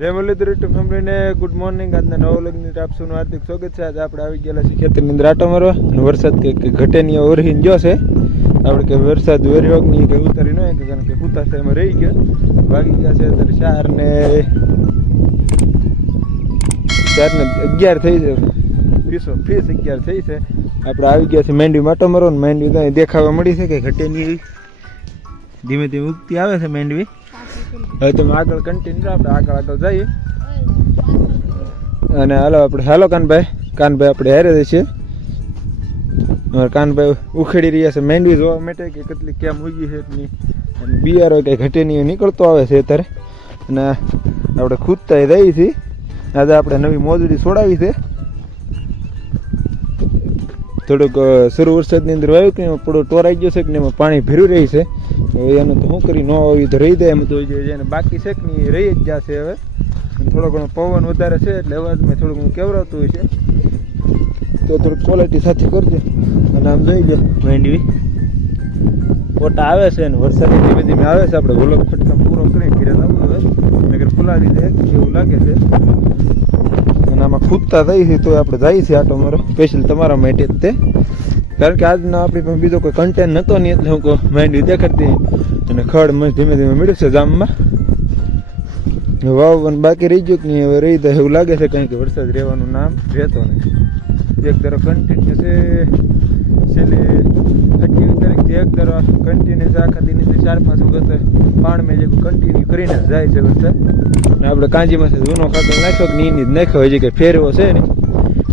જય મુરલીધર યુટ્યુબ ફેમિલીને good morning. આજના નવા વ્લોગની આપનું હાર્દિક સ્વાગત છે. આજે આપણે આવી ગયેલા છીએ ખેતરની અંદર આટો મારવા અને વરસાદ કે ઘટે નહીં ઓરહીને ગયો છે. આપણે કે વરસાદ વેર્યો નહીં કે ઉતારી ન કે કારણ કે ઉતારતા એમાં રહી ગયો. વાગી ગયા છે અત્યારે 4:11 થઈ છે. 11 થઈ છે. આપણે આવી ગયા છે માંડવી માટો મારવા ને માંડવી તો દેખાવા મળી છે કે ઘટે નહીં ધીમે ધીમે ઉગતી આવે છે માંડવી. હવે તમે આગળ કન્ટિન્યુ આપણે આગળ જઈએ અને હાલો કાનભાઈ આપણે હારે છીએ. કાનભાઈ ઉખેડી રહ્યા છે માંડવી જોવા માટે કે કેટલી કેમ ઉગી છે અને બિયારો કંઈ ઘટે નહીં નીકળતો આવે છે અત્યારે. અને આપણે ખૂદતા જઈએ છીએ. આજે આપણે નવી મોજડી છોડાવી છે. થોડુંક શરૂ વરસાદની અંદર વાવ્યું કે એમાં થોડો ટોરાઈ ગયો છે કે એમાં પાણી ભર્યું રહી છે. હવે એને તો શું કરી ન આવી તો રહી જાય એમ તો જેને બાકી છે કે નહીં રહી જ જશે. હવે થોડો ઘણો પવન વધારે છે એટલે અવાજમાં થોડું ઘણું કેવરાતું હોય છે તો થોડુંક ક્વોલિટી સાથે કરજો. અને આમ જોઈ લો માંડવી ફોટા આવે છે ને વરસાદ ધીમે ધીમે આવે છે. આપણે વ્લોગ ફટકા પૂરો કરીને ઘરે આવવું હવે નગર ફુલાવી દે એવું લાગે છે. અને આમાં ખૂદતા થઈ છે તો આપણે જઈએ છીએ આટો મારો સ્પેશિયલ તમારા માટે જ તે. કારણ કે આજનો આપણી પાસે બીજો કોઈ કન્ટેન્ટ નહોતો નહીં એટલે હું કહું માંડવી દેખાડતી અને ખડ ધીમે ધીમે મળશે જામમાં. વાવ બાકી રહી ગયું કે નહીં હવે રહી જાય એવું લાગે છે. કારણ કે વરસાદ રહેવાનું નામ રહેતો નથી. એક તરફ કન્ટિન્યુ છે છેલ્લી 28 તારીખથી એક તરફ કન્ટિન્યુ છે. આખા દિનની 4-5 વખત પાણીમાં જે કન્ટિન્યુ કરીને જાય છે વરસાદ. અને આપણે કાંજીમાંથી જૂનો કાગળ નાખ્યો કે નહીં જ નાખ્યો હોય છે કે ફેરવો છે ને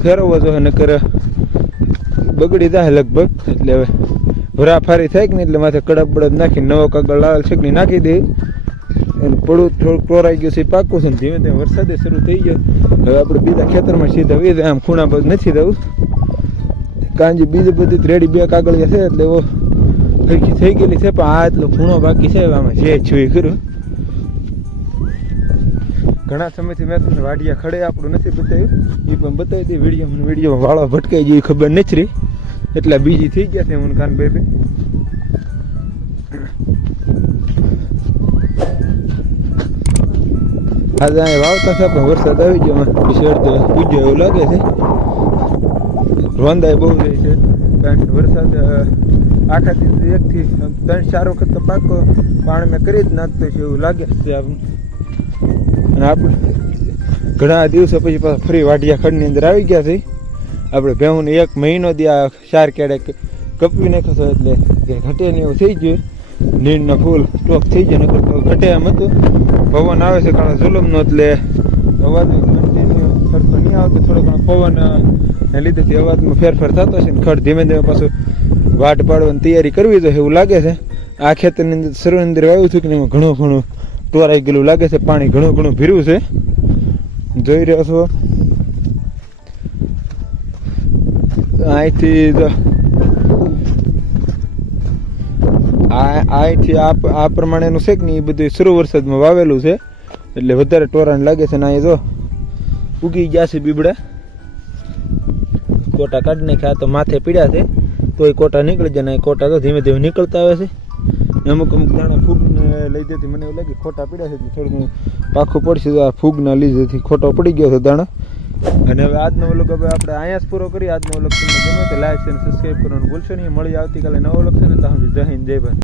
ફેરવવો જોઈએ નકર બગડી જાય લગભગ. એટલે હવે ભરાફારી થાય કે નહીં એટલે માથે કડક બળદ નાખીને નવો કાગળ લાવેલ છે કે નાખી દે. અને પડું થોડુંક ટોરાઈ ગયું છે પાકું છે ને ધીમે ધીમે વરસાદે શરૂ થઈ ગયો. હવે આપણે બીજા ખેતરમાં સીધા વીજ આમ ખૂણા બાજુ નથી દઉં. કાંજી બીજી બધી રેડી 2 કાગળિયા છે એટલે એવો હરખી થઈ ગયેલી છે. પણ આ એટલો ખૂણો બાકી છે આમાં જે છુઈ કર્યું. ઘણા સમયથી મેં તમને વાડિયા ખડે આપણું નથી બતાવ્યું. એ પણ બતાવી દઈ વિડીયોમાં વાળો ભટકાઈ ગઈ ખબર નથી રહી એટલા બીજી થઈ ગયા છે હું કાન બેબી. આજે અહીંયા વાવતા છે પણ વરસાદ આવી ગયો શેડ તો પૂજ્યો એવું લાગે છે. રોંદાય બહુ જાય છે કારણ કે વરસાદ આખા દિવસ 1 થી 3-4 વખત તો પાકો પાણી મેં કરી જ નાખતો છે એવું લાગે છે. અને આપણે ઘણા દિવસો પછી પાછા ફરી વાડિયા ખડની અંદર આવી ગયા છે. આપણે ભેહુંને 1 મહિનો દી આ 4 કેડે કપવી નાખ્યો હતો એટલે ઘટે ને એવું થઈ ગયું. નીરના ફૂલ સ્ટોક થઈ ગયો નકર તો ઘટે એમ હતું. પવન આવે છે કારણ જુલમનો એટલે અવાજ કન્ટિન્યુ સરખો નહીં આવતો. થોડો ઘણો પવન ને લીધેથી અવાજમાં ફેરફાર થતો છે ને ખડ ધીમે ધીમે પાછું વાટ પાડવાની તૈયારી કરવી જોઈએ એવું લાગે છે. આ ખેતરની અંદર શરૂ અંદર વાવ્યું હતું કે એમાં ઘણું ટોરાઈ ગયેલું લાગે છે. પાણી ઘણું ભીર્યું છે જોઈ રહ્યો છો. અહીંથી આ પ્રમાણેનું છે કે નહીં એ બધું શરૂ વરસાદમાં વાવેલું છે એટલે વધારે ટોરાણ લાગે છે. ને અહીં જો ઉગી ગયા છે બીબડા. કોટા કાઢી નાખ્યા તો માથે પીડ્યા છે તો એ કોટા નીકળી જાય ને કોટા તો ધીમે ધીમે નીકળતા આવે છે. અમુક દાણા ફૂગને લઈ જતી મને એવું લાગે ખોટા પીડ્યા છે થોડું પાખું પડશે તો આ ફૂગના લીધેથી ખોટો પડી ગયો છે દાણા. અને હવે આજનો વ્લોગ હવે આપણે અહીંયા જ પૂરો કરીએ. આજનો વ્લોગ તમને ગમે તો લાઈક અને સબસ્ક્રાઈબ કરવાનું ભૂલશો નહીં. મળી આવતીકાલે નવો વ્લોગ છે ને તો જય હિન્દ જય ભારત.